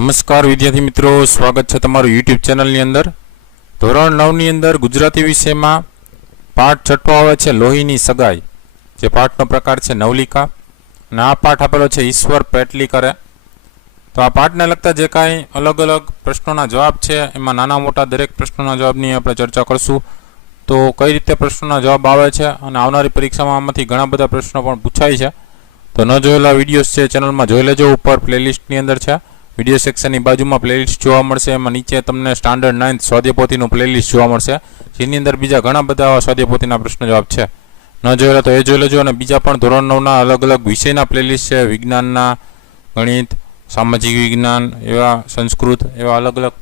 નમસ્કાર વિદ્યાર્થી મિત્રો, સ્વાગત છે તમારું યુટ્યુબ ચેનલની અંદર। ધોરણ 9ની અંદર ગુજરાતી વિષયમાં પાઠ 6 આવે છે લોહીની સગાઈ, જે પાઠનો પ્રકાર છે નવલિકા, અને આ પાઠ આપેલો છે ઈશ્વર પેટલીકરે। તો આ પાઠને લગતા જે કાંઈ અલગ અલગ પ્રશ્નોના જવાબ છે એમાં નાના મોટા દરેક પ્રશ્નોના જવાબની આપણે ચર્ચા કરશું। તો કઈ રીતે પ્રશ્નોના જવાબ આવે છે અને આવનારી પરીક્ષામાં આમાંથી ઘણા બધા પ્રશ્નો પણ પૂછાય છે। તો ન જોયેલા વિડીયોઝ છે ચેનલમાં જોઈ લેજો, ઉપર પ્લેલિસ્ટની અંદર છે। વિડીયો સેક્શનની બાજુમાં પ્લેલિસ્ટ જોવા મળશે, એમાં નીચે તમને સ્ટાન્ડર્ડ 9th સ્વાધ્યાયપોથીનું પ્લેલિસ્ટ જોવા મળશે, જેની અંદર બીજા ઘણા બધા સ્વાધ્યાયપોથીના પ્રશ્ન જવાબ છે। ન જોયેલા તો એ જોઈ લેજો, અને બીજા પણ ધોરણ 9ના અલગ અલગ વિષયના પ્લેલિસ્ટ છે, વિજ્ઞાનના, ગણિત, સામાજિક વિજ્ઞાન, એવા સંસ્કૃત, એવા અલગ અલગ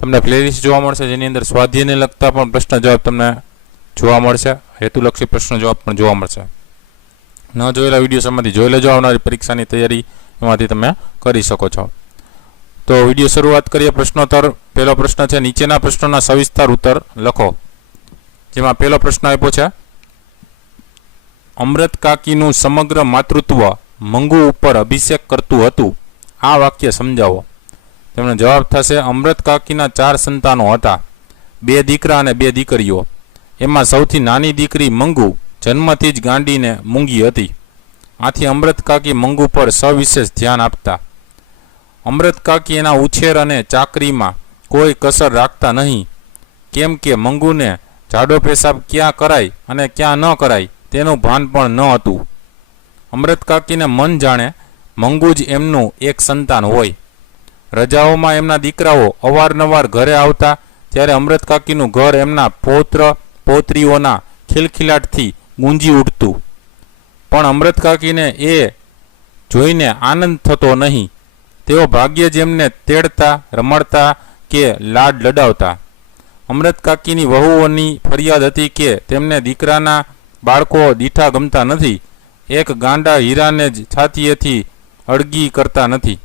તમને પ્લેલિસ્ટ જોવા મળશે, જેની અંદર સ્વાધ્યાયને લગતા પણ પ્રશ્ન જવાબ તમને જોવા મળશે, હેતુલક્ષી પ્રશ્ન જવાબ પણ જોવા મળશે। ન જોયેલા વિડીયો એમાંથી જોઈ લેજો, આવનારી પરીક્ષાની તૈયારી એમાંથી તમે કરી શકો છો। તો વિડીયો શરૂઆત કરીએ પ્રશ્નોત્તર। પહેલો પ્રશ્ન છે, નીચેના પ્રશ્નોના સવિસ્તાર ઉત્તર લખો। જેમાં પહેલો પ્રશ્ન આપ્યો છે, અમૃત કાકીનું સમગ્ર માતૃત્વ મંગુ ઉપર અભિષેક કરતું હતું, આ વાક્ય સમજાવો। તેમનો જવાબ થશે, અમૃત કાકીના 4 સંતાનો હતા, 2 દીકરા અને 2 દીકરીઓ। એમાં સૌથી નાની દીકરી મંગુ જન્મથી જ ગાંડીને મૂંગી હતી, આથી અમૃત કાકી મંગુ પર સવિશેષ ધ્યાન આપતા। અમૃત કાકી એના ઉછેર અને ચાકરીમાં કોઈ કસર રાખતા નહીં, કેમ કે મંગુને જાડો પેશાબ ક્યાં કરાય અને ક્યાં ન કરાય તેનું ભાન પણ ન હતું। અમૃત કાકીને મન જાણે મંગુ જ એમનું એક સંતાન હોય। રજાઓમાં એમના દીકરાઓ અવારનવાર ઘરે આવતા, ત્યારે અમૃત કાકીનું ઘર એમના પૌત્ર પૌત્રીઓના ખિલખિલાટથી ગુંજી ઉઠતું, પણ અમૃત કાકીને એ જોઈને આનંદ થતો નહીં। તેઓ ભાગ્યે જ એમને તેડતા, રમાડતા કે લાડ લડાવતા। અમૃત કાકીની વહુઓની ફરિયાદ હતી કે તેમને દીકરાના બાળકો દીઠા ગમતા નથી, એક ગાંડા હીરાને જ છાતીએથી અળગી કરતા નથી।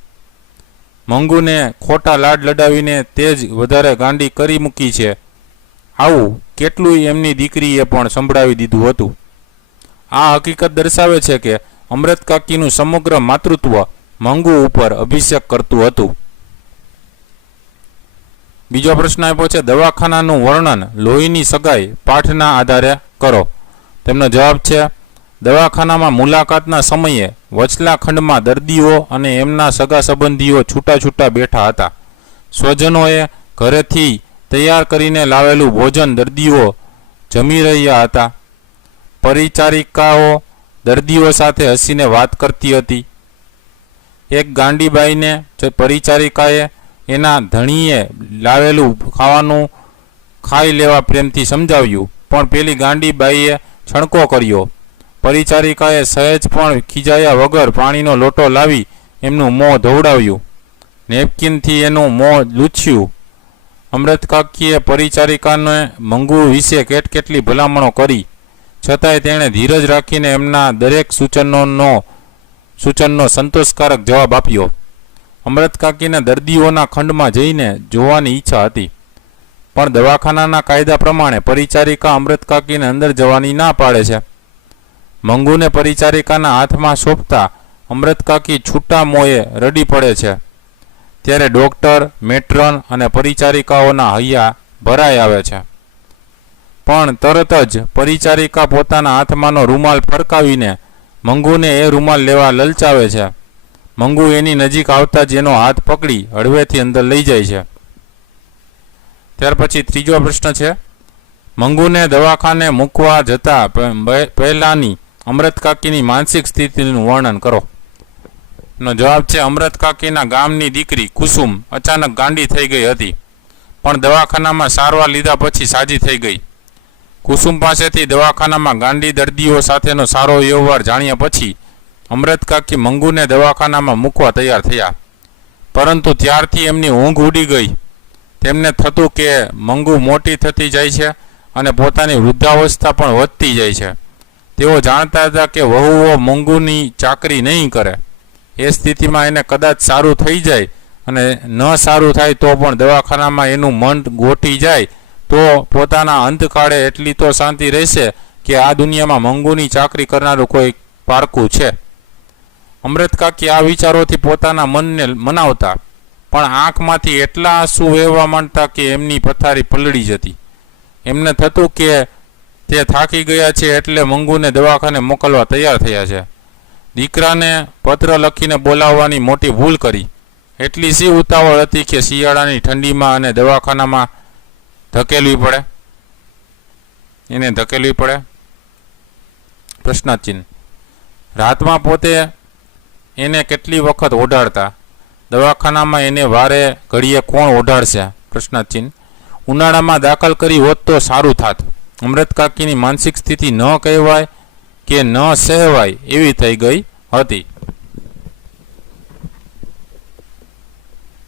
મંગુને ખોટા લાડ લડાવીને તે જ વધારે ગાંડી કરી મૂકી છે, આવું કેટલું એમની દીકરીએ પણ સંભળાવી દીધું હતું। આ હકીકત દર્શાવે છે કે અમૃત કાકીનું સમગ્ર માતૃત્વ મંગુ ઉપર અભિષેક કરતું હતું। બીજો પ્રશ્ન આપ્યો છે, દવાખાનાનું વર્ણન લોહીની સગાઈ પાઠના આધારે કરો। તેમનો જવાબ છે, દવાખાનામાં મુલાકાતના સમયે વચલા ખંડમાં દર્દીઓ અને એમના સગા સંબંધીઓ છૂટા છૂટા બેઠા હતા। સ્વજનોએ ઘરેથી તૈયાર કરીને લાવેલું ભોજન દર્દીઓ જમી રહ્યા હતા। પરિચારિકાઓ દર્દીઓ સાથે હસીને વાત કરતી હતી। એક ગાંડીબાઈને પરિચારિકાએ એના ધણીએ લાવેલું ખાવાનું ખાઈ લેવા પ્રેમથી સમજાવ્યું, પણ પેલી ગાંડીબાઈએ છણકો કર્યો। પરિચારિકાએ સહેજ પણ ખીજાયા વગર પાણીનો લોટો લાવી એમનું મોં ધોવડાવ્યું, નેપકિનથી એનું મોં લૂછ્યું। અમૃત કાકીએ પરિચારિકાને મંગુ વિશે કેટલી ભલામણો કરી, છતાંય તેણે ધીરજ રાખીને એમના દરેક સૂચનનો સંતોષકારક જવાબ આપ્યો। અમૃત કાકીને દર્દીઓના ખંડમાં જઈને જોવાની ઈચ્છા હતી, પણ દવાખાનાના કાયદા પ્રમાણે પરિચારિકા અમૃત કાકીને અંદર જવાની ના પાડે છે। મંગુને પરિચારિકાના હાથમાં સોંપતા અમૃત કાકી છૂટા મોએ રડી પડે છે, ત્યારે ડૉક્ટર, મેટ્રન અને પરિચારિકાઓના હૈયા ભરાઈ આવે છે, પણ તરત જ પરિચારિકા પોતાના હાથમાંનો રૂમાલ ફરકાવીને મંગુને એ રૂમાલ લેવા લલચાવે છે। મંગુ એની નજીક આવતા જ એનો હાથ પકડી હળવેથી અંદર લઈ જાય છે। ત્યાર પછી ત્રીજો પ્રશ્ન છે, મંગુને દવાખાને મૂકવા જતા પહેલાની અમૃત કાકીની માનસિક સ્થિતિનું વર્ણન કરો। નો જવાબ છે, અમૃત કાકીના ગામની દીકરી કુસુમ અચાનક ગાંડી થઈ ગઈ હતી, પણ દવાખાનામાં સારવાર લીધા પછી સાજી થઈ ગઈ। કુસુમ પાસેથી દવાખાનામાં ગાંડી દર્દીઓ સાથેનો સારો વ્યવહાર જાણ્યા પછી અમૃત કાકી મંગુને દવાખાનામાં મૂકવા તૈયાર થયા, પરંતુ ત્યારથી એમની ઊંઘ ઉડી ગઈ। તેમને થતું કે મંગુ મોટી થતી જાય છે અને પોતાની વૃદ્ધાવસ્થા પણ વધતી જાય છે। તેઓ જાણતા હતા કે વહુઓ મંગુની ચાકરી નહીં કરે, એ સ્થિતિમાં એને કદાચ સારું થઈ જાય અને ન સારું થાય તો પણ દવાખાનામાં એનું મન ગોઠી જાય તો પોતાના અંતકાળે એટલી તો શાંતિ રહેશે કે આ દુનિયામાં મંગુની ચાકરી કરનારું કોઈ પારકું છે। અમૃત કાકી આ વિચારોથી પોતાના મનને મનાવતા પણ આંખમાંથી એટલા આંસુ વહેવા માંડતા કે એમની પથારી પલળી જતી. એમને થતું કે તે થાકી ગયા છે એટલે મંગુને દવાખાને મોકલવા તૈયાર થયા છે. દીકરાને પત્ર લખીને બોલાવવાની મોટી ભૂલ કરી. એટલી સી ઉતાવળ હતી કે શિયાળાની ઠંડીમાં અને દવાખાનામાં ધકેલવી પડે. પ્રશ્નાચિહ્ન. રાતમાં પોતે એને કેટલી વખત ઓઢાડતા? દવાખાનામાં એને વારે ઘડીએ કોણ ઓઢાડશે? પ્રશ્નાચિહ્ન. ઉનાળામાં દાખલ કરી હોત તો સારું થાત. અમૃત કાકીની માનસિક સ્થિતિ ન કહેવાય કે ન સહેવાય એવી થઈ ગઈ હતી.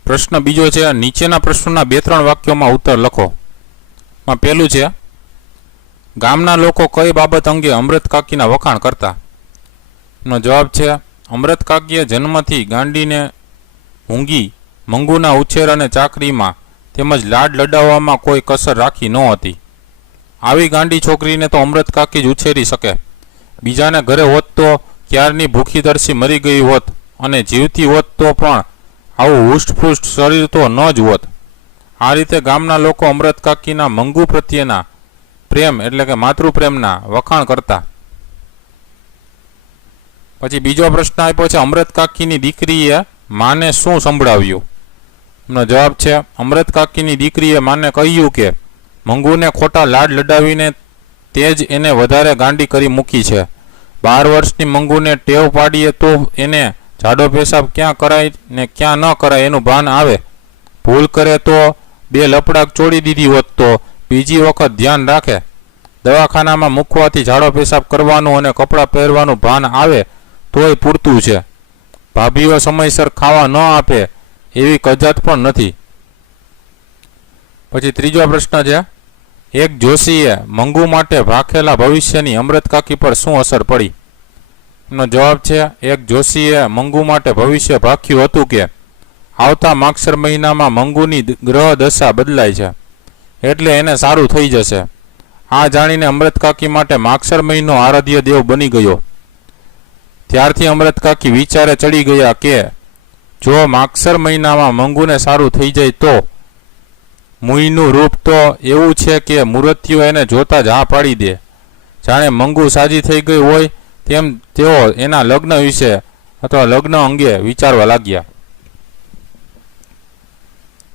પ્રશ્ન બીજો છે, નીચેના પ્રશ્નોના 2-3 વાક્યોમાં ઉત્તર લખો. પહેલું છે, ગામના લોકો કઈ બાબત અંગે અમૃત કાકીના વખાણ કરતા? નો જવાબ છે, અમૃત કાકીએ જન્મથી ગાંડીને ઊંઘી મંગુના ઉછેર અને ચાકરીમાં તેમજ લાડ લડાવવામાં કોઈ કસર રાખી ન હતી. આવી ગાંડી છોકરીને તો અમૃત કાકી જ ઉછેરી શકે. બીજાને ઘરે હોત તો ક્યારની ભૂખી તરસી મરી ગઈ હોત અને જીવતી હોત તો પણ આવું હુષ્ટફુષ્ટ શરીર તો ન જ હોત. આ રીતે ગામના લોકો અમૃત કાકીના મંગુ પ્રત્યેના પ્રેમ એટલે કે માતૃપ્રેમના વખાણ કરતા. પછી બીજો પ્રશ્ન આપ્યો છે, અમૃત કાકીની દીકરીએ માને શું સંભળાવ્યું? એનો જવાબ છે, અમૃત કાકીની દીકરીએ માને કહ્યું કે મંગુને ખોટા લાડ લડાવીને તે જ એને વધારે ગાંડી કરી મૂકી છે. 12 વર્ષની મંગુને ટેવ પાડીએ તો એને જાડો પેશાબ ક્યાં કરાય ને ક્યાં ન કરાય એનું ભાન આવે. ભૂલ કરે તો 2 લપડાક ચોડી દીધી હોત તો બીજી વખત ધ્યાન રાખે. દવાખાનામાં મૂકવાથી જાડો પેશાબ કરવાનું અને કપડાં પહેરવાનું ભાન આવે તોય પૂરતું છે. ભાભીઓ સમયસર ખાવા ન આપે એવી કજાત પણ નથી. પછી ત્રીજો પ્રશ્ન છે, એક જોશીએ મંગુ માટે ભાખેલા ભવિષ્યની અમૃત કાકી પર શું અસર પડી? એનો જવાબ છે, એક જોશીએ મંગુ માટે ભવિષ્ય ભાખ્યું હતું કે આવતા માગસર મહિનામાં મંગુની ગ્રહ દશા બદલાય છે એટલે એને સારું થઈ જશે. આ જાણીને અમૃત કાકી માટે માગસર મહિનો આરાધ્ય દેવ બની ગયો. ત્યારથી અમૃત કાકી વિચારે ચડી ગયા કે જો માગસર મહિનામાં મંગુને સારું થઈ જાય તો મુઈનું રૂપ તો એવું છે કે મૂર્તિઓ એને જોતા જ હા પાડી દે. જાણે મંગુ સાજી થઈ ગઈ હોય તેમ તેઓ એના લગ્ન વિશે અથવા લગ્ન અંગે વિચારવા લાગ્યા.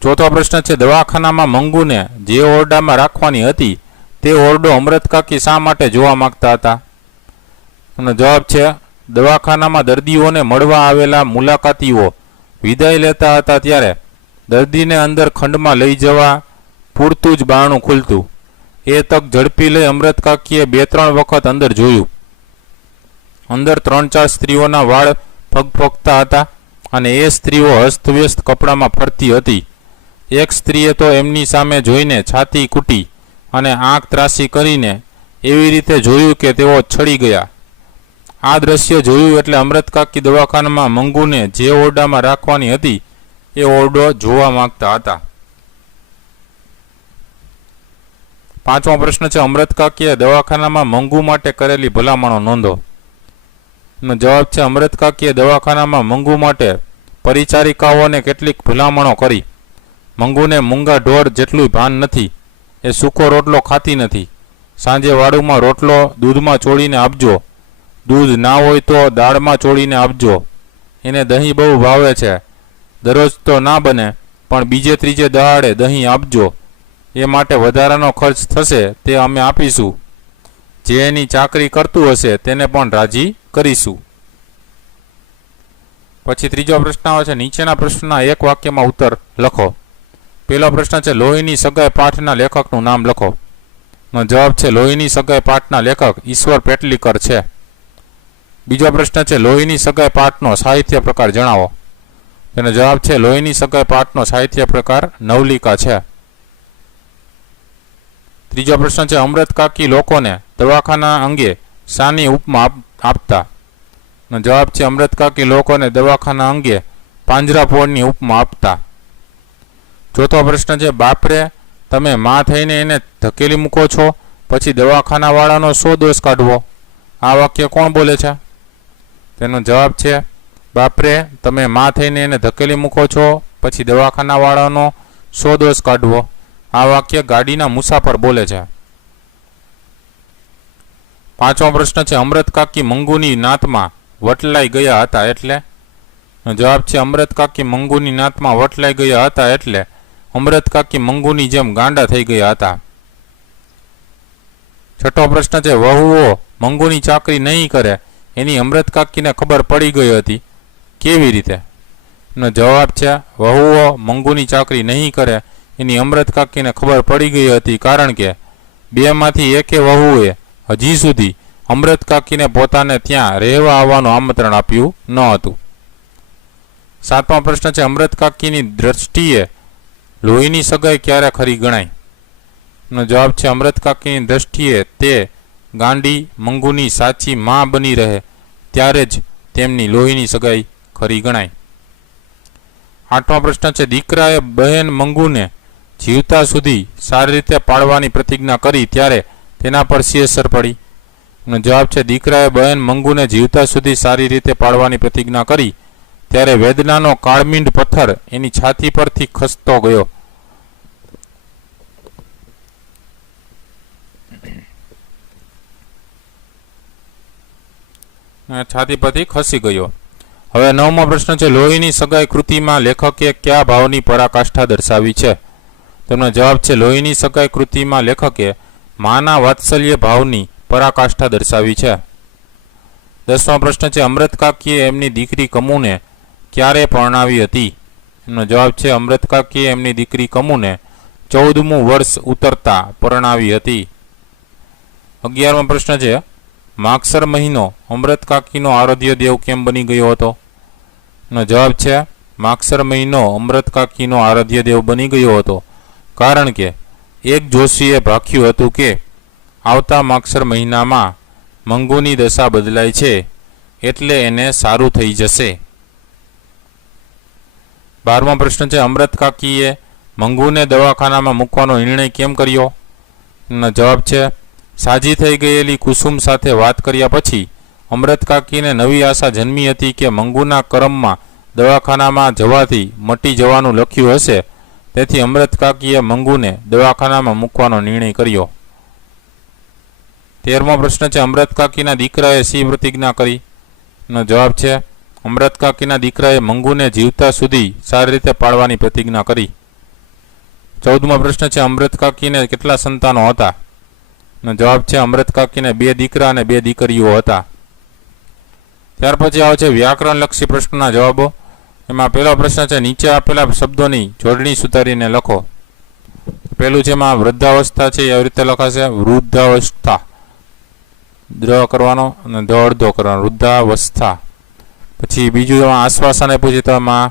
ચોથો પ્રશ્ન છે, દવાખાનામાં મંગુને જે ઓરડામાં રાખવાની હતી તે ઓરડો અમૃત કાકી શા માટે જોવા માંગતા હતા? એનો જવાબ છે, દવાખાનામાં દર્દીઓને મળવા આવેલા મુલાકાતીઓ વિદાય લેતા હતા ત્યારે દર્દીને અંદર ખંડમાં લઈ જવા પૂરતું જ બારણું ખુલતું. એ તક ઝડપી લઈ અમૃત કાકીએ 2-3 વખત અંદર જોયું. અંદર 3-4 સ્ત્રીઓના વાળ ફગફગતા હતા અને એ સ્ત્રીઓ હસ્તવ્યસ્ત કપડામાં ફરતી હતી. એક સ્ત્રીએ તો એમની સામે જોઈને છાતી કૂટી અને આંખ ત્રાસી કરીને એવી રીતે જોયું કે તેઓ છળી ગયા. આ દ્રશ્ય જોયું એટલે અમૃત કાકી દવાખાનામાં મંગુને જે ઓરડામાં રાખવાની હતી એ ઓરડો જોવા માંગતા હતા. પાંચમો પ્રશ્ન છે, અમૃત કાકીએ દવાખાનામાં મંગુ માટે કરેલી ભલામણો નોંધો. એનો જવાબ છે, અમૃત કાકીએ દવાખાનામાં મંગુ માટે પરિચારિકાઓને કેટલીક ભલામણો કરી. મંગુને મૂંગા ઢોર જેટલું ભાન નથી. એ સૂકો રોટલો ખાતી નથી. સાંજે વાડુમાં રોટલો દૂધમાં ચોળીને આપજો. દૂધ ના હોય તો દાળમાં ચોળીને આપજો. એને દહીં બહુ ભાવે છે. દરરોજ તો ના બને પણ બીજે ત્રીજે દહાડે દહીં આપજો. એ માટે વધારાનો ખર્ચ થશે તે અમે આપીશું. જે એની ચાકરી કરતું હશે તેને પણ રાજી કરીશું. પછી ત્રીજો પ્રશ્ન આવે છે, નીચેના પ્રશ્નના એક વાક્યમાં ઉત્તર લખો. પહેલો પ્રશ્ન છે, લોહીની સગાઈ પાઠના લેખકનું નામ લખો. નો જવાબ છે, લોહીની સગાઈ પાઠના લેખક ઈશ્વર પેટલીકર છે. બીજો પ્રશ્ન છે, લોહીની સગાઈ પાઠનો સાહિત્ય પ્રકાર જણાવો. તેનો જવાબ છે, લોહીની સગાઈ પાઠનો સાહિત્ય પ્રકાર નવલિકા છે. ત્રીજો પ્રશ્ન છે, અમૃત કાકી લોકોને દવાખાના અંગે શાની ઉપમા આપતા? નો જવાબ છે, અમૃત કાકી લોકોને દવાખાના અંગે પાંજરાપોળની ઉપમા આપતા. ચોથો પ્રશ્ન છે, બાપરે તમે માં થઈને એને ધકેલી મૂકો છો પછી દવાખાનાવાળાનો શો દોષ કાઢવો? આ વાક્ય કોણ બોલે છે? તેનો જવાબ છે, બાપરે તમે માં થઈને એને ધકેલી મૂકો છો પછી દવાખાનાવાળાનો શો દોષ કાઢવો. આ વાક્ય ગાડીના મુસાફર બોલે છે. પાંચમો પ્રશ્ન છે અમૃત કાકી મંગુની નાતમાં વટલાઈ ગયા હતા એટલે. જવાબ છે અમૃત કાકી મંગુની નાતમાં વટલાઈ ગયા હતા એટલે અમૃત કાકી મંગુની જેમ ગાંડા થઈ ગયા હતા. છઠ્ઠો પ્રશ્ન છે વહુઓ મંગુની ચાકરી નહીં કરે એની અમૃત કાકીને ખબર પડી ગઈ હતી, કેવી રીતે? નો જવાબ છે વહુઓ મંગુની ચાકરી નહીં કરે એની અમૃત કાકીને ખબર પડી ગઈ હતી કારણ કે બેમાંથી એકે વહુએ હજી સુધી અમૃત કાકીને પોતાને ત્યાં રહેવા આવવાનું આમંત્રણ આપ્યું ન હતું. સાતમો પ્રશ્ન છે અમૃત કાકીની દ્રષ્ટિએ લોહીની સગાઈ ક્યારે ખરી ગણાય? નો જવાબ છે અમૃત કાકીની દ્રષ્ટિએ તે ગાંડી મંગુની સાચી માં બની રહે ત્યારે જ તેમની લોહીની સગાઈ ખરી ગણાય. આઠમો પ્રશ્ન છે દીકરાએ બહેન મંગુને જીવતા સુધી સારી રીતે પાળવાની પ્રતિજ્ઞા કરી ત્યારે તેના પર શી અસર પડી? નો જવાબ છે દીકરાએ બહેન મંગુને જીવતા સુધી સારી રીતે પાળવાની પ્રતિજ્ઞા કરી ત્યારે વેદનાનો કાળમીંડ પથ્થર એની છાતી પરથી ખસતો ગયો. છાતી પરથી ખસી ગયો. હવે નવમો પ્રશ્ન છે લોહીની સગાઈ કૃતિમાં લેખકે કયા ભાવની પરાકાષ્ઠા દર્શાવી છે? તેમનો જવાબ છે લોહીની સગાઈ કૃતિમાં લેખકે માના વાત્સલ્ય ભાવની પરાકાષ્ઠા દર્શાવી છે. દસમો પ્રશ્ન છે અમૃત કાકીએ એમની દીકરી કમુને ક્યારે પરણાવી હતી? એમનો જવાબ છે અમૃત કાકીએ એમની દીકરી કમુને 14મું વર્ષ ઉતરતા પરણાવી હતી. 11મો પ્રશ્ન છે માગસર મહિનો અમૃત કાકીનો આરાધ્ય દેવ કેમ બની ગયો હતો? નો જવાબ છે માગસર મહિનો અમૃત કાકીનો આરાધ્ય દેવ બની ગયો હતો કારણ કે એક જોશીએ ભાખ્યું હતું કે આવતા માગસર મહિનામાં મંગુની દશા બદલાય છે એટલે એને સારું થઈ જશે. 12મો પ્રશ્ન છે અમૃત કાકીએ મંગુને દવાખાનામાં મૂકવાનો નિર્ણય કેમ કર્યો? નો જવાબ છે સાજી થઈ ગયેલી કુસુમ સાથે વાત કર્યા પછી અમૃત કાકીને નવી આશા જન્મી હતી કે મંગુના કરમમાં દવાખાનામાં જવાથી મટી જવાનું લખ્યું હશે, તેથી અમૃત કાકીએ મંગુને દવાખાનામાં મૂકવાનો નિર્ણય કર્યો. 13મો પ્રશ્ન છે અમૃત કાકીના દીકરાએ શી પ્રતિજ્ઞા કરી? નો જવાબ છે અમૃત કાકીના દીકરાએ મંગુને જીવતા સુધી સારી રીતે પાળવાની પ્રતિજ્ઞા કરી. 14મો પ્રશ્ન છે અમૃત કાકીને કેટલા સંતાનો હતા? નો જવાબ છે અમૃત કાકીને 2 દીકરા અને 2 દીકરીઓ હતા. ત્યાર પછી આવે છે વ્યાકરણલક્ષી પ્રશ્નના જવાબો. એમાં પહેલો પ્રશ્ન છે નીચે આપેલા શબ્દોની જોડણી સુધારીને લખો. પહેલું છે એમાં વૃદ્ધાવસ્થા છે એવી રીતે લખાશે વૃદ્ધાવસ્થા, દ્ર કરવાનો અને દ અડધો કરવાનો વૃદ્ધાવસ્થા. પછી બીજું એમાં આશ્વાસન આપ્યું છે તો એમાં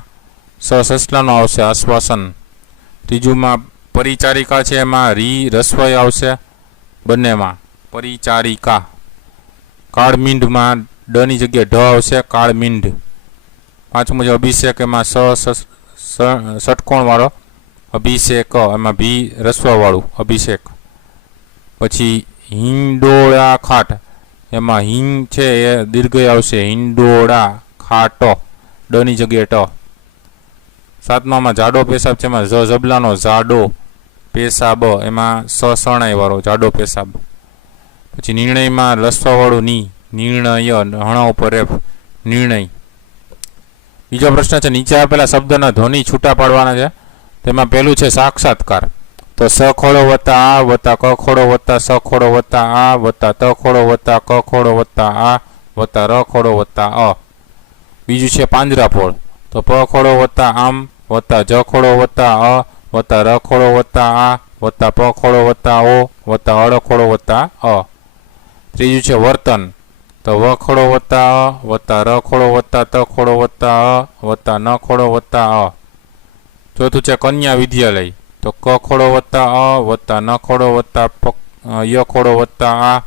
સસલાનો આવશે આશ્વાસન. ત્રીજુંમાં પરિચારિકા છે એમાં રી રસવાઈ આવશે બંનેમાં પરિચારિકા. કાળમીંડમાં ડની જગ્યાએ ઢ આવશે કાળમીંડ. પાંચમું છે અભિષેક એમાં ષટકોણ વાળો અભિષેક એમાં ભી રસવા વાળું અભિષેક. પછી હિંડોળા ખાટ એમાં હિંગ છે એ દીર્ઘ આવશે હિંડોળા ખાટો ડની જગ્યાએ ટ. સાતમામાં જાડો પેશાબ છે એમાં જબલાનો જાડો પેશાબ એમાં સણાઈ વાળો જાડો પેશાબ. પછી નિર્ણયમાં રસવા વાળું ની નિર્ણય હણા ઉપર રેફ નિર્ણય. બીજો પ્રશ્ન છે નીચે આપેલા શબ્દના ધ્વનિ છૂટા પાડવાના છે. તેમાં પહેલું છે સાક્ષાત્કાર. તો સ ખોડો વત્તા આ વત્તા ક ખોડો વત્તા સ ખોડો વત્તા આ વત્તા ત ખોડો વત્તા ક ખોડો વત્તા આ વત્તા ર ખોડો વત્તા અ. બીજું છે પાંજરાપોળ. તો પ ખોડો વત્તા આમ વત્તા જ ખોડો વત્તા અ વત્તા ર ખોડો વત્તા આ વત્તા પ ખોડો વત્તા ઓ વત્તા અળ ખોડો વત્તા અ. ત્રીજું છે વર્તન. તો વ ખોડો વત્તા અ વત્તા ર ખોડો વત્તા ત ખોડો વત્તા અ વત્તા ન ખોડો વત્તા અ. ચોથું છે કન્યા વિદ્યાલય. તો ક ખોડો વત્તા અ વત્તા ન ખોડો વત્તા ય ખોડો વત્તા આ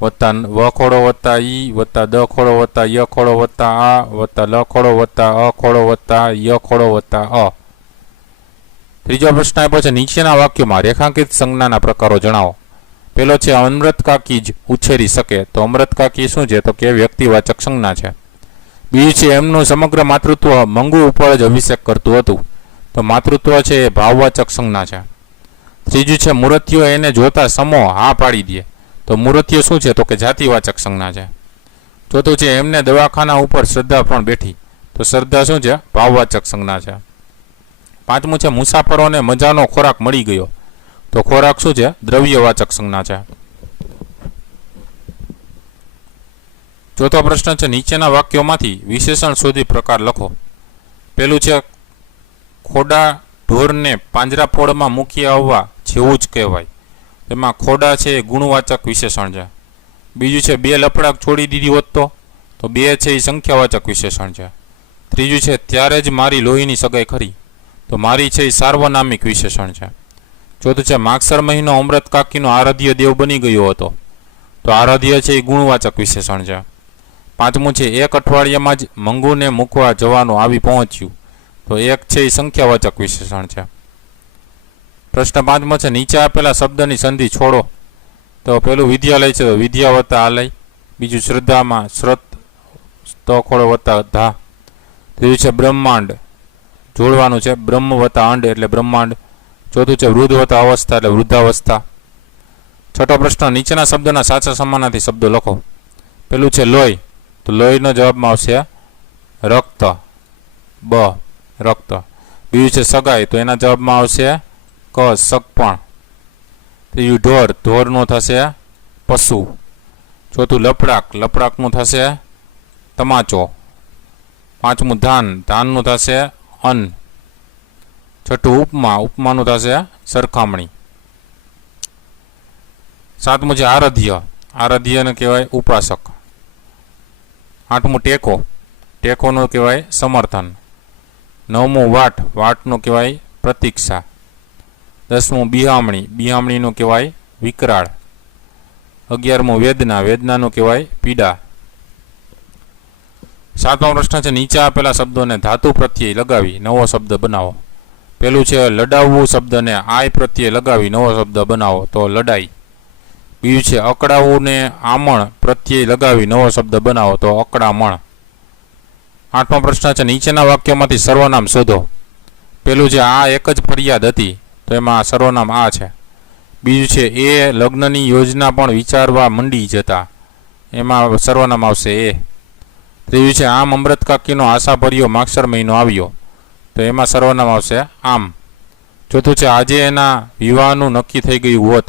વત્તા વ ખોડો વત્તા ઈ વત્તા દ ખોડો વત્તા ય ખોડો વત્તા આ વત્તા લ ખોડો વત્તા અ ખોડો વત્તા ય ખોડો વત્તા અ. ત્રીજો પ્રશ્ન આપ્યો છે નીચેના વાક્યોમાં રેખાંકિત સંજ્ઞાના પ્રકારો જણાવો. પેલો છે અમૃત કાકી જ ઉછેરી શકે. તો અમૃત કાકી શું છે? તો કે વ્યક્તિવાચક સંજ્ઞા છે. બીજું છે એમનું સમગ્ર માતૃત્વ મંગુ ઉપર જ અભિષેક કરતું હતું. તો માતૃત્વ છે એ ભાવવાચક સંજ્ઞા છે. ત્રીજું છે મૂર્તિઓ એને જોતા સમો હા પાડી દે, તો મૂર્તિઓ શું છે તો કે જાતિવાચક સંજ્ઞા છે. ચોથું છે એમને દવાખાના ઉપર શ્રદ્ધા પણ બેઠી, તો શ્રદ્ધા શું છે ભાવવાચક સંજ્ઞા છે. પાંચમું છે મુસાફરોને મજાનો ખોરાક મળી ગયો, તો ખોરાક શું છે દ્રવ્યવાચક સંજ્ઞા છે. ચોથો પ્રશ્ન છે નીચેના વાક્યોમાંથી વિશેષણ શોધી પ્રકાર લખો. પેલું છે ખોડા ઢોરને પાંજરાપોળમાં મૂકી આવવા જેવું જ કહેવાય, એમાં ખોડા છે એ ગુણવાચક વિશેષણ છે. બીજું છે બે લપડાક છોડી દીધી હોત તો બે છે એ સંખ્યાવાચક વિશેષણ છે. ત્રીજું છે ત્યારે જ મારી લોહીની સગાઈ ખરી, તો મારી છે એ સાર્વનામિક વિશેષણ છે. ચોથું છે માગસર મહિનો અમૃત કાકીનો આરાધ્ય દેવ બની ગયો હતો, તો આરાધ્ય છે એ ગુણવાચક વિશેષણ છે. પાંચમું છે એક અઠવાડિયામાં જ મંગુને મૂકવા જવાનું આવી પહોંચ્યું, તો એક છે એ સંખ્યાવાચક વિશેષણ છે. પ્રશ્ન પાંચમો છે નીચે આપેલા શબ્દની સંધિ છોડો, તો પેલું વિદ્યાલય છે તો વિદ્યા વત્તા આલય. બીજું શ્રદ્ધામાં શ્રત ખોડો વત્તા ધા. ત્રીજું છે બ્રહ્માંડ જોડવાનું છે બ્રહ્મ વત્તા અંડ એટલે બ્રહ્માંડ. ચોથું છે વૃદ્ધ વત્તા અવસ્થા એટલે વૃદ્ધાવસ્થા. છઠ્ઠો પ્રશ્ન નીચેના શબ્દોના સાચા સમાનાર્થી શબ્દો લખો. પેલું છે લોહી, તો લોહીનો જવાબમાં આવશે રક્ત બ રક્ત. બીજું છે સગાઈ, તો એના જવાબમાં આવશે ક સગપણ. ત્રીજું ઢોર, ઢોરનું થશે પશુ. ચોથું લપડાક, લપડાકનું થશે તમાચો. પાંચમું ધાન, ધાનનું થશે અન્ન. છઠ્ઠું ઉપમા, ઉપમાનું થશે સરખામણી. સાતમું છે આરાધ્ય, આરાધ્યને કહેવાય ઉપાસક. આઠમું ટેકો, ટેકોનું કહેવાય સમર્થન. નવમું વાટ, વાટનું કહેવાય પ્રતીક્ષા. દસમું બિહામણી, બિહામણીનું કહેવાય વિકરાળ. 11મું વેદના, વેદનાનું કહેવાય પીડા. સાતમો પ્રશ્ન છે નીચે આપેલા શબ્દોને ધાતુ પ્રત્યય લગાવી નવો શબ્દ બનાવો. પેલું છે લડાવવું શબ્દને આય પ્રત્યય લગાવી નવો શબ્દ બનાવો, તો લડાઈ. બીજું છે અકળાવું ને આમણ પ્રત્યય લગાવી નવો શબ્દ બનાવો, તો અકળામણ. આઠમો પ્રશ્ન છે નીચેના વાક્યોમાંથી સર્વનામ શોધો. પેલું છે આ એક જ ફરિયાદ હતી, તો એમાં સર્વનામ આ છે. બીજું છે એ લગ્નની યોજના પણ વિચારવા મંડી જતા, એમાં સર્વનામ આવશે એ. ત્રીજું છે આમ અમૃત કાકીનો આશાભર્યો માગસર મહિનો આવ્યો, તો એમાં સર્વનામ આવશે આમ. ચોથું છે આજે એના વિવાહનું નક્કી થઈ ગયું હોત,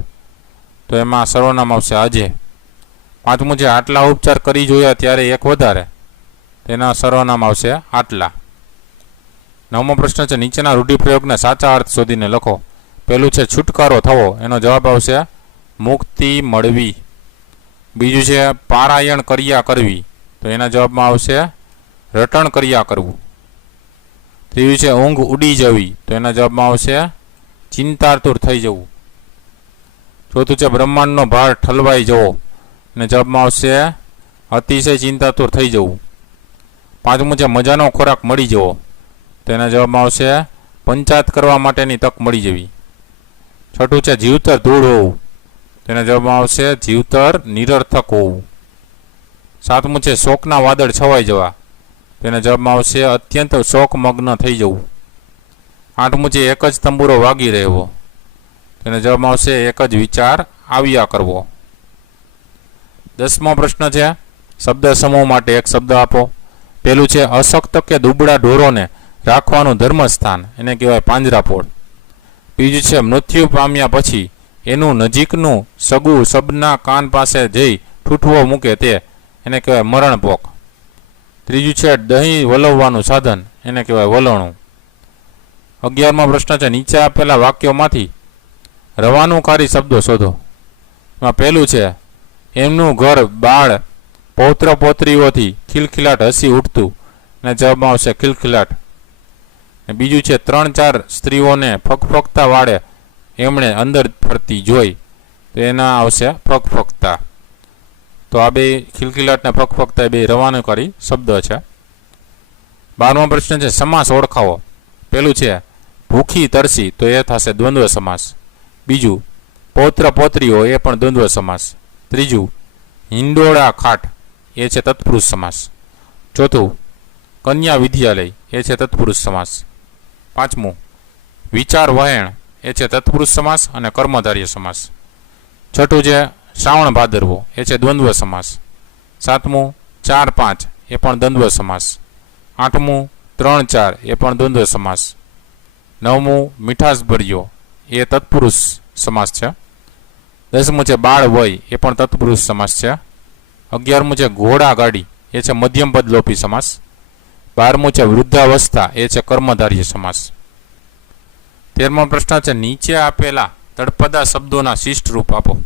તો એમાં સર્વનામ આવશે આજે. પાંચમું છે આટલા ઉપચાર કરી જોયા ત્યારે એક વધારે, તેના સર્વનામ આવશે આટલા. નવમો પ્રશ્ન છે નીચેના રૂઢિપ્રયોગના સાચા અર્થ શોધીને લખો. પેલું છે છુટકારો થવો, એનો જવાબ આવશે મુક્તિ મળવી. બીજું છે પારાયણ કર્યા કરવી, તો એના જવાબમાં આવશે રટણ કર્યા કરવું. ત્રીજું છે ઊંઘ ઉડી જવી, તો એના જવાબમાં આવશે ચિંતાતુર થઈ જવું. ચોથું છે બ્રહ્માંડનો ભાર ઠલવાઈ જવો, અને જવાબમાં આવશે અતિશય ચિંતાતુર થઈ જવું. પાંચમું છે મજાનો ખોરાક મળી જવો, તો એના જવાબમાં આવશે પંચાયત કરવા માટેની તક મળી જવી. છઠ્ઠું છે જીવતર ધૂળ હોવું, તેના જવાબમાં આવશે જીવતર નિરર્થક હોવું. સાતમું છે શોકના વાદળ છવાઈ જવા, તેના જવાબમાં આવશે અત્યંત શોકમગ્ન થઈ જવું. આઠમું છે એક જ તંબુરો વાગી રહેવો, તેના જવાબમાં આવશે એક જ વિચાર આવ્યા કરવો. દસમો પ્રશ્ન છે શબ્દ સમૂહ માટે એક શબ્દ આપો. પેલું છે અશક્ત કે દુબળા ઢોરોને રાખવાનું ધર્મસ્થાન, એને કહેવાય પાંજરાપોળ. બીજું છે મૃત્યુ પામ્યા પછી એનું નજીકનું સગું સબના કાન પાસે જઈ ઠૂઠવો મૂકે તે, એને કહેવાય મરણપોક. ત્રીજું છે દહીં વલવવાનું સાધન, એને કહેવાય વલણું. 11મો પ્રશ્ન છે નીચે આપેલા વાક્યોમાંથી રવાનુંકારી શબ્દો શોધો. એમાં પહેલું છે એમનું ઘર બાળ પૌત્ર પૌત્રીઓથી ખિલખિલાટ હસી ઉઠતું, અને જવાબમાં આવશે ખિલખિલાટ. બીજું છે 3-4 સ્ત્રીઓને ફગફગતા વાળે એમણે અંદર ફરતી જોઈ, તો એના આવશે ફગફગતા. તો આ બે ખિલખિલાટ ને ફગફગતા બે રવાનુંકારી શબ્દ છે. 12મો પ્રશ્ન છે સમાસ ઓળખાવો. પેલું છે ભૂખી તરસી, તો એ થશે દ્વંદ્વ સમાસ. બીજું પૌત્ર પૌત્રીઓ, એ પણ દ્વંદ્વ સમાસ. ત્રીજું હિંડોળા ખાટ, એ છે તત્પુરુષ સમાસ. ચોથું કન્યા વિદ્યાલય, એ છે તત્પુરુષ સમાસ. પાંચમું વિચાર વહેણ એ છે તત્પુરુષ સમાસ અને કર્મધારય સમાસ. છઠ્ઠું છે શ્રાવણ ભાદરવો એ છે દ્વંદ્વ સમાસ. સાતમું 4-5 એ પણ દ્વંદ્વ સમાસ. આઠમું 3-4 એ પણ દ્વંદ્વ સમાસ. નવમું મીઠાસભર્યો એ તત્પુરુષ સમાસ છે. 10મું છે બાળ વય એ પણ તત્પુરુષ સમાસ છે. 11મું છે ઘોડા ગાડી એ છે મધ્યમ પદ લોપી સમાસ. 12મું છે વૃદ્ધાવસ્થા એ છે કર્મધારય સમાસ. 13મો પ્રશ્ન છે નીચે આપેલા તળપદા શબ્દોના શિષ્ટ રૂપ આપો.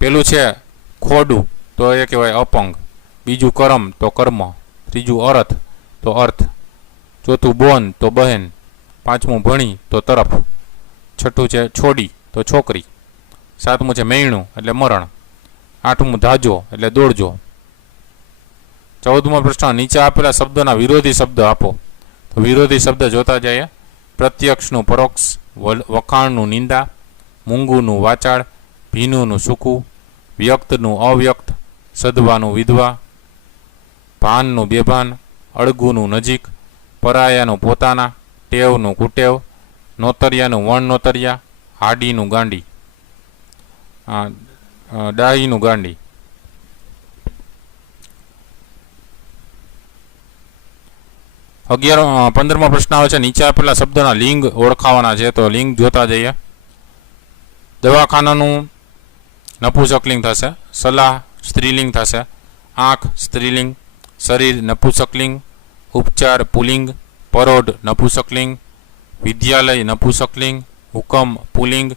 પેલું છે ખોડું તો એ કહેવાય અપંગ. બીજું કરમ તો કર્મ. ત્રીજું અરથ તો અર્થ. ચોથું બોન તો બહેન. પાંચમું ભણી તો તરફ. છઠ્ઠું છે છોડી તો છોકરી. સાતમું છે મૈણું એટલે મરણ. આઠમું ધાજો એટલે દોડજો. 14મો પ્રશ્ન નીચે આપેલા શબ્દોના વિરોધી શબ્દ આપો. તો વિરોધી શબ્દ જોતા જઈએ. પ્રત્યક્ષનું પરોક્ષ, વખાણનું નિંદા, મૂંગુનું વાચાળ, ભીનુંનું સૂકું, વ્યક્તનું અવ્યક્ત, સધવાનું વિધવા, ભાનનું બેભાન, અળગુનું નજીક, પરાયાનું પોતાના, ટેવનું કુટેવ, નોતરિયાનું વણ નોતરિયા, હાડીનું ગાંડી, ડાહીનું ગાંડી. 15મો પ્રશ્ન આવે છે નીચે આપેલા શબ્દોના લિંગ ઓળખાવાના છે. તો લિંગ જોતા જઈએ. દવાખાનાનું નપુંસકલિંગ થશે. સલાહ સ્ત્રીલિંગ થશે. આંખ સ્ત્રીલિંગ. શરીર નપુંસકલિંગ. ઉપચાર પુલિંગ. પરોઢ નપુંસકલિંગ. વિદ્યાલય નપુંસકલિંગ. હુકમ પુલિંગ.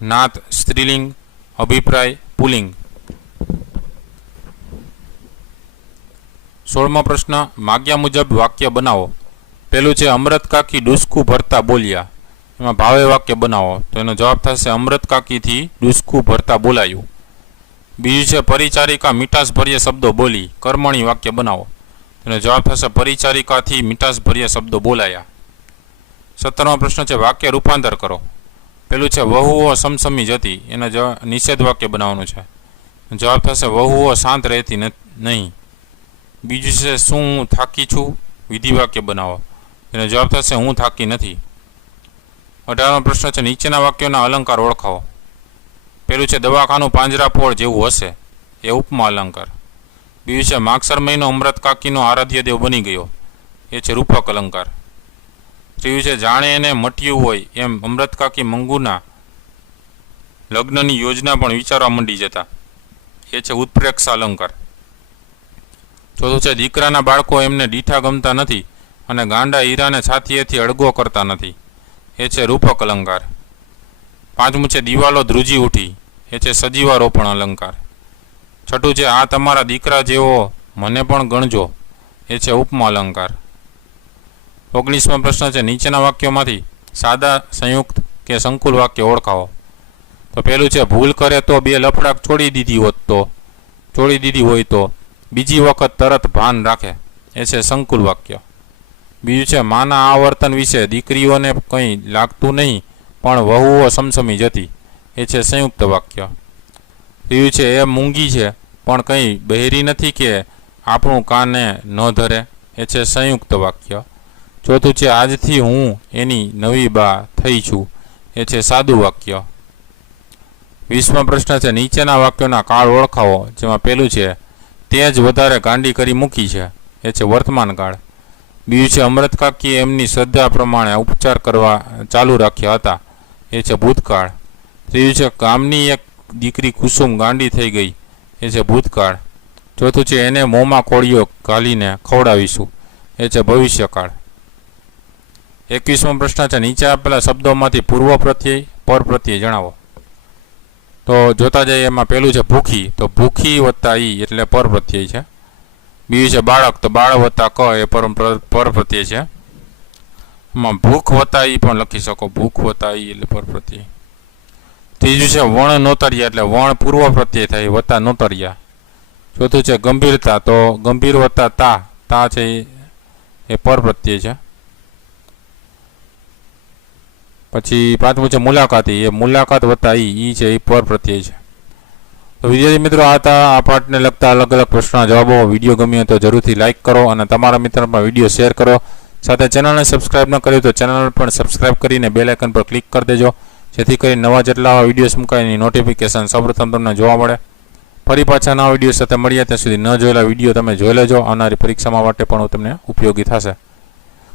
નાત સ્ત્રીલિંગ. અભિપ્રાય પુલિંગ. 16મો પ્રશ્ન માગ્યા મુજબ વાક્ય બનાવો. પેલું છે અમૃત કાકી ડૂસકું ભરતા બોલ્યા. એમાં ભાવે વાક્ય બનાવો. તો એનો જવાબ થશે અમૃત કાકીથી ડૂસકું ભરતા બોલાયું. બીજું છે પરિચારિકા મીઠાસભર્ય શબ્દો બોલી. કર્મણી વાક્ય બનાવો. એનો જવાબ થશે પરિચારિકાથી મીઠાસભર્ય શબ્દો બોલાયા. 17મો પ્રશ્ન છે વાક્ય રૂપાંતર કરો. પેલું છે વહુઓ સમસમી જતી. એનો નિષેધ વાક્ય બનાવવાનું છે. જવાબ થશે વહુઓ શાંત રહેતી નહીં. બીજું છે શું હું થાકી છું. વિધિ વાક્ય બનાવો. એનો જવાબ થશે હું થાકી નથી. 18મો પ્રશ્ન છે નીચેના વાક્યોના અલંકાર ઓળખાવો. પેલું છે દવાખાનું પાંજરાપોળ જેવું હશે. એ ઉપમા અલંકાર. બીજું છે માગસર મહિનો અમૃત કાકીનો આરાધ્ય દેવ બની ગયો. એ છે રૂપક અલંકાર. ત્રીજું છે જાણે એને મટ્યું હોય એમ અમૃત કાકી મંગુના લગ્નની યોજના પણ વિચારવા માંડી જતા. એ છે ઉત્પ્રેક્ષ અલંકાર. ચોથું છે દીકરાના બાળકો એમને દીઠા ગમતા નથી અને ગાંડા હીરાને છાતીએથી અળગો કરતા નથી. એ છે રૂપક અલંકાર. પાંચમું છે દિવાલો ધ્રુજી ઉઠી. એ છે સજીવારોપણ અલંકાર. છઠ્ઠું છે આ તમારા દીકરા જેવો મને પણ ગણજો. એ છે ઉપમા અલંકાર. 19મો પ્રશ્ન છે નીચેના વાક્યોમાંથી સાદા સંયુક્ત કે સંકુલ વાક્ય ઓળખાવો. તો પેલું છે ભૂલ કરે તો બે લફડાક છોડી દીધી હોય તો બીજી વખત તરત ભાન રાખે. એ છે સંકુલ વાક્ય. બીજું છે માના આ વર્તન વિશે દીકરીઓને કંઈ લાગતું નહીં પણ વહુઓ સમસમી જતી. એ છે સંયુક્ત વાક્ય. ત્રીજું છે એ મૂંગી છે પણ કંઈ બહેરી નથી કે આપણું કાને ન ધરે. એ છે સંયુક્ત વાક્ય. ચોથું છે આજથી હું એની નવી બા થઈ છું. એ છે સાદું વાક્ય. 20મો પ્રશ્ન છે નીચેના વાક્યોના કાળ ઓળખાવો. જેમાં પેલું છે તે જ વધારે ગાંડી કરી મૂકી છે. એ છે વર્તમાન કાળ. બીજું છે અમૃત કાકીએ એમની શ્રદ્ધા પ્રમાણે ઉપચાર કરવા ચાલુ રાખ્યા હતા. એ છે ભૂતકાળ. ત્રીજું છે ગામની એક દીકરી કુસુમ ગાંડી થઈ ગઈ. એ છે ભૂતકાળ. ચોથું છે એને મોંમાં કોળીઓ ઘાલીને ખવડાવીશું. એ છે ભવિષ્યકાળ. 21મો પ્રશ્ન છે નીચે આપેલા શબ્દોમાંથી પૂર્વ પ્રત્યય પર પ્રત્યય જણાવો. તો જોતા જઈએ. એમાં પેલું છે ભૂખી. તો ભૂખી વત્તા ઈ એટલે પર પ્રત્યય છે. બીજું છે બાળક. તો બાળ વત્તા ક એ પર પ્રત્યય છે. એમાં ભૂખ વત્તા ઈ પણ લખી શકો. ભૂખ વત્તા ઈ એટલે પર પ્રત્યય. ત્રીજું છે વણ નોતરિયા એટલે વણ પૂર્વ પ્રત્યય થાય વત્તા નોતરિયા. ચોથું છે ગંભીરતા. તો ગંભીર વત્તા તા છે એ પર પ્રત્યય છે. પછી પાંચમું છે મુલાકાતી. એ મુલાકાત વત્તા ઈ છે એ પર પ્રત્યય છે. તો વિદ્યાર્થી મિત્રો આ હતા આ પાઠને લગતા અલગ અલગ પ્રશ્નના જવાબો. વિડીયો ગમ્યો તો જરૂરથી લાઇક કરો અને તમારા મિત્ર પર વિડીયો શેર કરો સાથે ચેનલને સબસ્ક્રાઇબ ન કર્યું તો ચેનલ પણ સબસ્ક્રાઇબ કરીને બેલ આઇકન પર ક્લિક કરી દેજો, જેથી કરી નવા જેટલા આવા વિડીયોઝ મુકાય એની નોટિફિકેશન સૌપ્રથમ તમને જોવા મળે. ફરી પાછા નવા વિડીયો સાથે મળીએ, ત્યાં સુધી ન જોયેલા વિડીયો તમે જોઈ લેજો. આવનારી પરીક્ષામાં માટે પણ તમને ઉપયોગી થશે.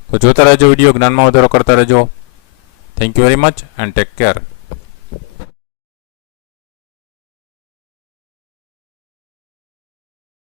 તો જોતા રહેજો વિડીયો, જ્ઞાનમાં વધારો કરતા રહેજો. Thank you very much and take care.